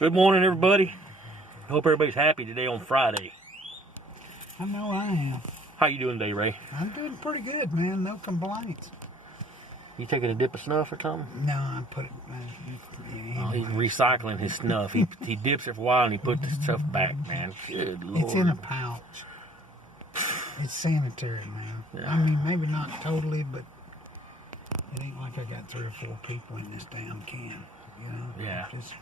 Good morning, everybody. Hope everybody's happy today on Friday. I know I am. How you doing today, Ray? I'm doing pretty good, man. No complaints. You taking a dip of snuff or something? No, I put it. Oh, he's recycling his snuff. He dips it for a while and he puts the stuff back, man. Good Lord. It's in a pouch. It's sanitary, man. Yeah. I mean, maybe not totally, but it ain't like I got 3 or 4 people in this damn can. You know? Yeah. Just,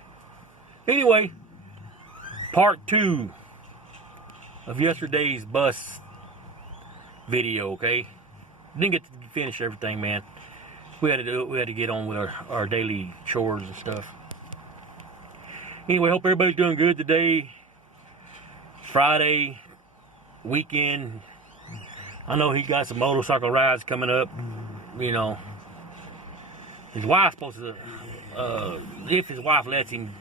Anyway, part 2 of yesterday's bus video, okay? Didn't get to finish everything, man. We had to get on with our daily chores and stuff. Anyway, hope everybody's doing good today. Friday, weekend. I know he got some motorcycle rides coming up. You know, his wife's supposed to, if his wife lets him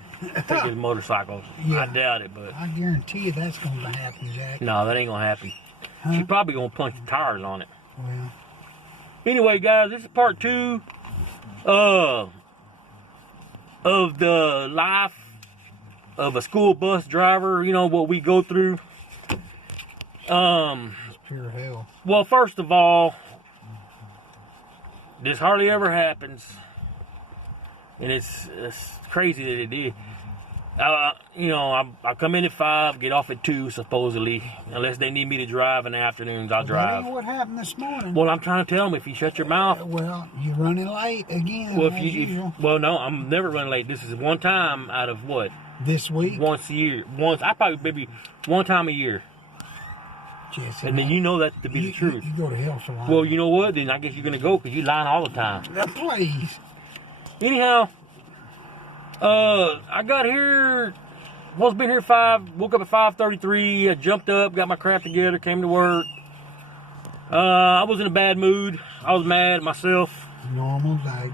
take his motorcycle. Yeah. I doubt it, but I guarantee you that's going to happen, Jack. no, that ain't gonna happen. Huh? She's probably gonna punch the tires on it. Well, Anyway, guys, this is part 2 of the life of a school bus driver. You know what we go through. it's pure hell. Well, first of all, this hardly ever happens, and it's crazy that it did. You know, I come in at 5, get off at 2, supposedly. Unless they need me to drive in the afternoons, I'll That drive. ain't what happened this morning. Well, I'm trying to tell them, if you shut your mouth. Well, you're running late again. Well, as usual. well, no, I'm never running late. This is one time out of what? This week, Once a year. I probably maybe one time a year. Jesse, And then you know that to be you, the truth. You go to hell for lying. Well, you know what? Then I guess you're going to go because you lying all the time. Now, please. Anyhow, I got here, was been here 5, woke up at 5:33, I jumped up, got my crap together, came to work. I was in a bad mood. I was mad at myself. Normal day.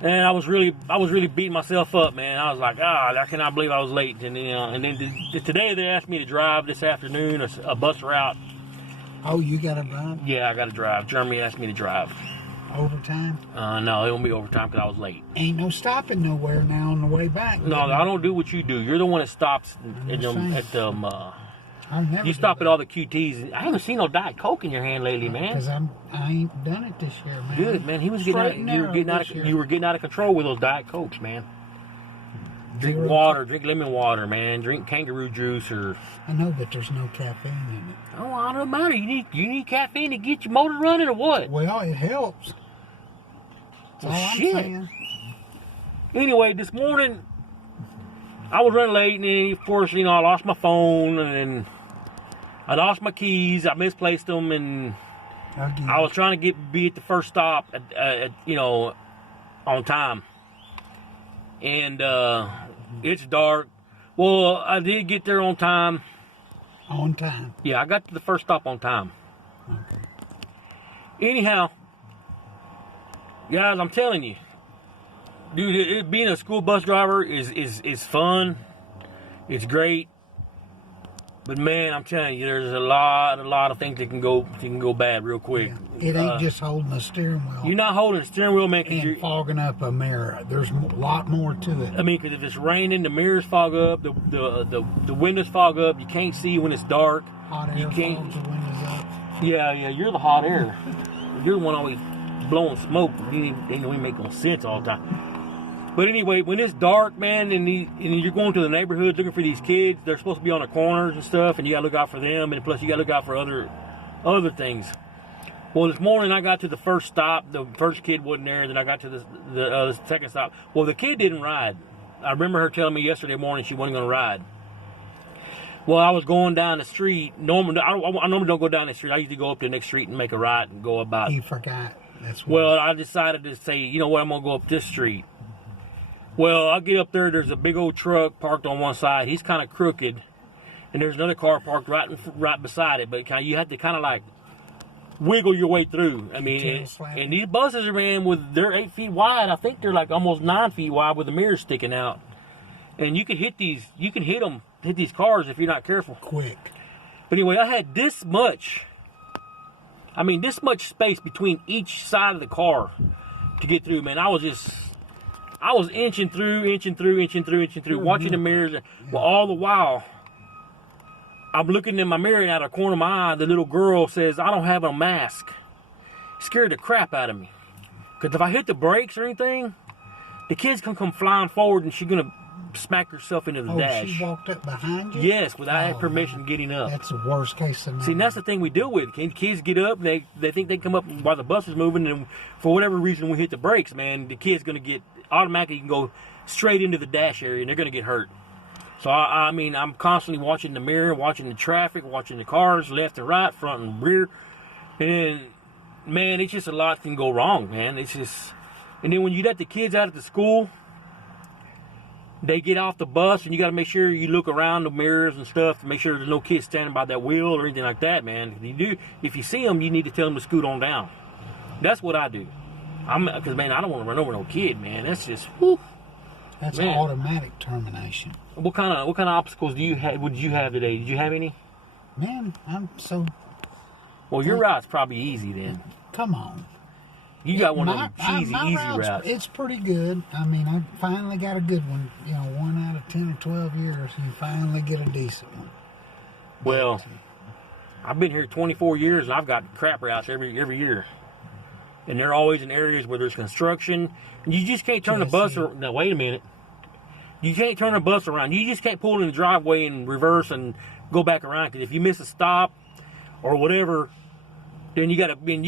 And I was really beating myself up, man. I was like, I cannot believe I was late. And then today they asked me to drive this afternoon a bus route. Oh, you got to drive? Yeah, I got to drive. Jeremy asked me to drive. Overtime? No, it won't be overtime because I was late. Ain't no stopping nowhere now on the way back. No, I don't do what you do. You're the one that stops at them. I've never You stop at all the QTs. I haven't seen no Diet Coke in your hand lately, man. Because I ain't done it this year, man. Good, man. He was getting Straight and out, you were getting out of control with those Diet Cokes, man. Drink water, drink lemon water, man. Drink kangaroo juice or. I know, but there's no caffeine in it. Oh, it don't matter. You need caffeine to get your motor running or what? Well, it helps. That's all I'm Shit. saying. Anyway, this morning I was running late, and then, of course, you know, I lost my phone and I lost my keys. I misplaced them, and Again. I was trying to be at the first stop at you know, on time. And it's dark. Well, I did get there on time. On time. Yeah, I got to the first stop on time. Okay. Anyhow, guys, I'm telling you, dude, being a school bus driver is fun. It's great. But man, I'm telling you, there's a lot of things that can go bad real quick. Yeah. It ain't just holding the steering wheel. You're not holding the steering wheel, man. and fogging up a mirror. There's a lot more to it. I mean, because if it's raining, the mirrors fog up, the windows fog up. You can't see when it's dark. Hot air You can't. fogs the windows up. Yeah, you're the hot air. You're the one always blowing smoke. You ain't make no sense all the time. But anyway, when it's dark, man, and you're going to the neighborhoods looking for these kids, they're supposed to be on the corners and stuff, and you gotta look out for them, and plus you gotta look out for other things. Well, this morning I got to the first stop. The first kid wasn't there. Then I got to the second stop. Well, the kid didn't ride. I remember her telling me yesterday morning she wasn't gonna ride. Well, I was going down the street. I normally don't go down the street. I usually go up to the next street and make a right and go about. He forgot. That's what. Well, I decided to say, you know what, I'm gonna go up this street. Well, I get up there. There's a big old truck parked on one side. He's kind of crooked, and there's another car parked right beside it. But you have to kind of like wiggle your way through. I mean, and these buses are, man, they're 8 feet wide. I think they're like almost 9 feet wide with the mirrors sticking out. And you can hit these cars if you're not careful. Quick. But anyway, I had this much space between each side of the car to get through, man. I was just I was inching through, watching the mirrors. Well, all the while, I'm looking in my mirror, and out of the corner of my eye, the little girl says, "I don't have a mask." Scared the crap out of me. Because if I hit the brakes or anything, the kid's gonna come flying forward, and she's gonna smack herself into the dash. She walked up behind you? Yes, without permission getting up. That's the worst case scenario. See, and that's the thing we deal with. Kids get up, and they think they come up while the bus is moving, and for whatever reason we hit the brakes, man, the kid's going to get automatically can go straight into the dash area, and they're going to get hurt. So, I mean, I'm constantly watching the mirror, watching the traffic, watching the cars, left and right, front and rear. And, man, it's just a lot can go wrong, man. It's just... And then when you let the kids out at the school, they get off the bus, and you got to make sure you look around the mirrors and stuff to make sure there's no kids standing by that wheel or anything like that, man. If you see them, you need to tell them to scoot on down. That's what I do. Because, man, I don't want to run over no kid, man. That's just, whew. That's an automatic termination. What kind of obstacles would you have today? Did you have any? Man, I'm so... Well, your route's probably easy then. Come on. You got one of them cheesy, easy routes. It's pretty good. I mean, I finally got a good one. You know, 1 out of 10 or 12 years, you finally get a decent one. Well, I've been here 24 years, and I've got crap routes every year. And they're always in areas where there's construction. And you just can't turn the bus around. Now, wait a minute. You can't turn the bus around. You just can't pull in the driveway and reverse and go back around. Because if you miss a stop or whatever, then you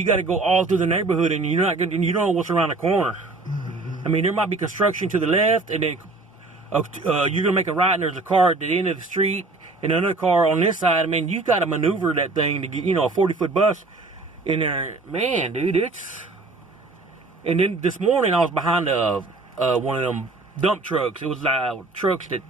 gotta go all through the neighborhood, and you don't know what's around the corner. Mm-hmm. I mean, there might be construction to the left, and then you're gonna make a right, and there's a car at the end of the street, and another car on this side. I mean, you got to maneuver that thing to get, a 40-foot bus in there. Man, dude, it's. And then this morning I was behind one of them dump trucks. It was trucks that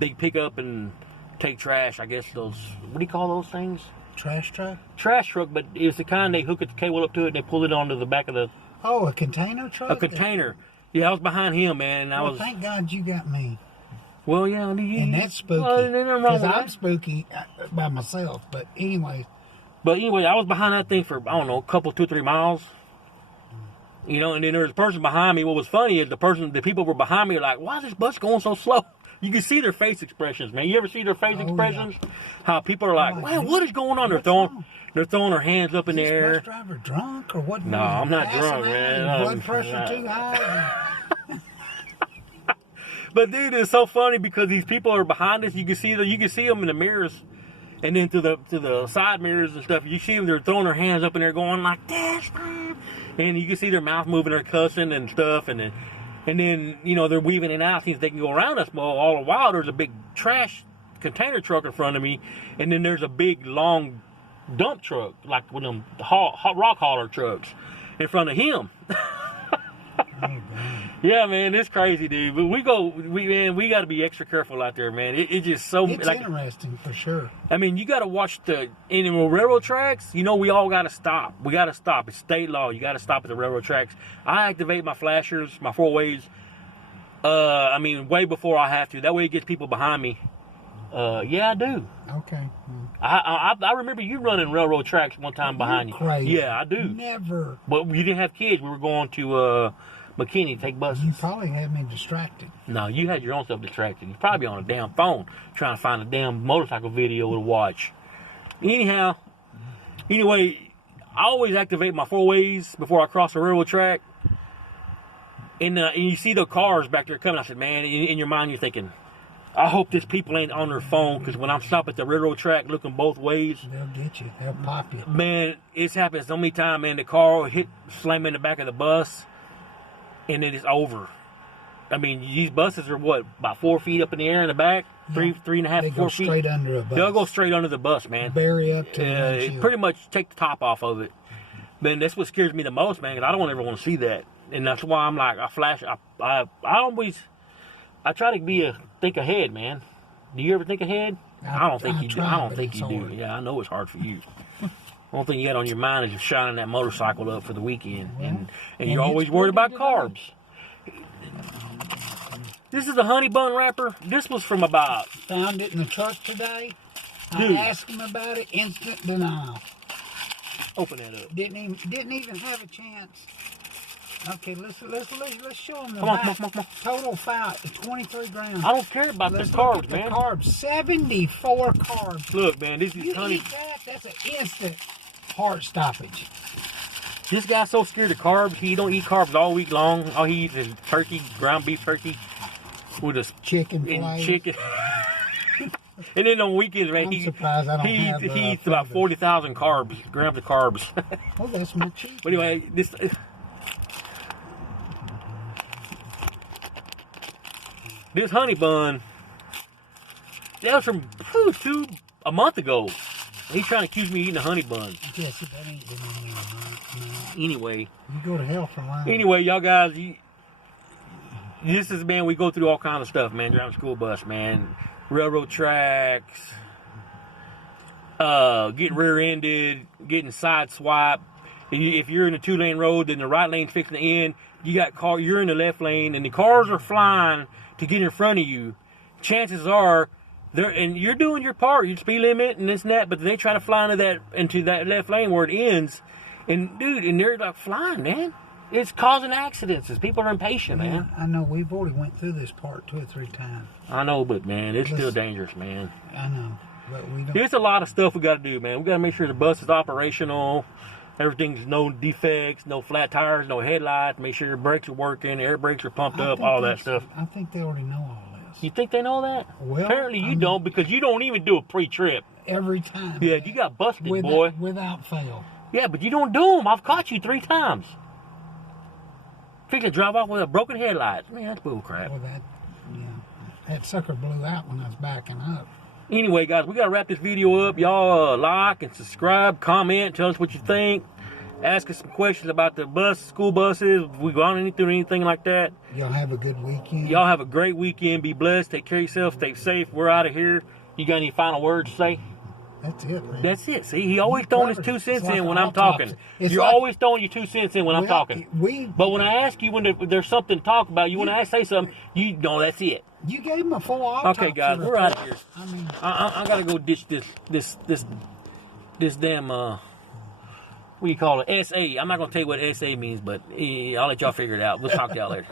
they pick up and take trash. I guess those. What do you call those things? Trash truck? Trash truck, but it's the kind they hook the cable up to it and they pull it onto the back of the... Oh, a container truck? A container. Yeah, I was behind him, man. And thank God you got me. Well, yeah. And that's spooky. Because I'm spooky by myself, but anyway. But anyway, I was behind that thing for, I don't know, a couple, 2 or 3 miles. And then there was a person behind me. What was funny is the people were behind me were like, why is this bus going so slow? You can see their face expressions, man. You ever see their face expressions? Yeah. How people are like, "Wow, what is going on?" They're throwing their hands up in the air. Is this bus driver drunk or what? No, I'm not drunk, man. Blood pressure too high. But dude, it's so funny because these people are behind us. You can see them in the mirrors, and then to the side mirrors and stuff. You see them; they're throwing their hands up in there, going like this, and you can see their mouth moving, they're cussing and stuff, and then. And then, they're weaving in and out, since they can go around us. Well, all the while, there's a big trash container truck in front of me. And then there's a big, long dump truck, like one of them rock hauler trucks, in front of him. Yeah, man, it's crazy, dude. But we got to be extra careful out there, man. It's just so... It's interesting, for sure. I mean, you got to watch in the railroad tracks, we all got to stop. We got to stop. It's state law. You got to stop at the railroad tracks. I activate my flashers, my 4-ways, way before I have to. That way it gets people behind me. Yeah, I do. Okay. I remember you running railroad tracks one time behind you. Crazy. Yeah, I do. Never. But you didn't have kids. We were going to... McKinney to take buses. You probably had me distracted. No, you had your own stuff distracted. You're probably on a damn phone trying to find a damn motorcycle video to watch. Anyway, I always activate my 4-ways before I cross the railroad track. And you see the cars back there coming. I said, man, in your mind you're thinking, I hope this people ain't on their phone, because when I'm stopping at the railroad track looking both ways, they'll get you. They'll pop you. Man, it's happened so many times, man. The car will slam in the back of the bus. And then it's over. I mean, these buses are about 4 feet up in the air in the back, 3.5, 4 feet. They go straight under a bus. They'll go straight under the bus, man. Bury up to the pretty much take the top off of it. Man, that's what scares me the most, man, because I don't ever want to see that. And that's why I'm like, I flash. I try to think ahead, man. Do you ever think ahead? I don't think you do. I don't think you do. Yeah, I know it's hard for you. The only thing you got on your mind is just shining that motorcycle up for the weekend. And you're always worried about carbs. This is a honey bun wrapper. This was from about... Found it in the truck today. Dude. I asked him about it. Instant denial. Open that up. Didn't even have a chance. Okay, let's show them the Come on, back. come on. Total fat, 23 grams. I don't care about Let's the look carbs, at the man. carbs, 74 carbs. Look, man, this is You honey. eat that, that's an instant heart stoppage. This guy's so scared of carbs, he don't eat carbs all week long. All he eats is turkey, ground beef turkey, with a Chicken and fillets. chicken. And then on weekends, man, I'm surprised I don't have he eats about 40,000 grams of carbs. Oh, that's my cheese. But anyway, this honey bun, that was from a month ago. He's trying to accuse me of eating a honey bun. Jesse, that ain't been on me, no. Anyway, You go to hell for lying. Anyway, y'all guys, this is, man, we go through all kinds of stuff, man. Driving a school bus, man. Railroad tracks. Getting rear-ended. Getting side-swiped. If you're in a 2-lane road, then the right lane's fixing to end. You're in the left lane, and the cars are flying to get in front of you. Chances are, and you're doing your part. Your speed limit and this and that, but they try to fly into that left lane where it ends. And, dude, and they're like flying, man. It's causing accidents. People are impatient, Yeah, man. I know. We've already went through this part 2 or 3 times. I know, but, man, it's still Listen. dangerous, man. I know, but we don't. There's a lot of stuff we got to do, man. We got to make sure the bus is operational. Everything's no defects, no flat tires, no headlights. Make sure your brakes are working, air brakes are pumped up, all that stuff. I think they already know all this. You think they know that? Well, Apparently I you mean- don't, because you don't even do a pre-trip. Every time. Yeah, you got busted, boy. Without fail. Yeah, but you don't do them. I've caught you 3 times. Fix to drive off with a broken headlight. Man, that's bull crap. Well, that sucker blew out when I was backing up. Anyway, guys, we got to wrap this video up. Y'all like and subscribe, comment, tell us what you think. Ask us some questions about the school buses. If we gone through anything like that. Y'all have a good weekend. Y'all have a great weekend. Be blessed. Take care of yourself. Stay safe. We're out of here. You got any final words to say? That's it, man. That's it. See, he always throwing his 2 cents like in when an I'm talking. autopsy. It's You're like- always throwing your 2 cents in when I'm Well, talking. We But when I ask you when there's something to talk about, you want to say something, you know that's it. You gave him a full autopsy. Okay, guys, we're out of here. I mean, I gotta go ditch this damn what do you call it? SA. I'm not gonna tell you what SA means, but I'll let y'all figure it out. We'll talk to y'all later.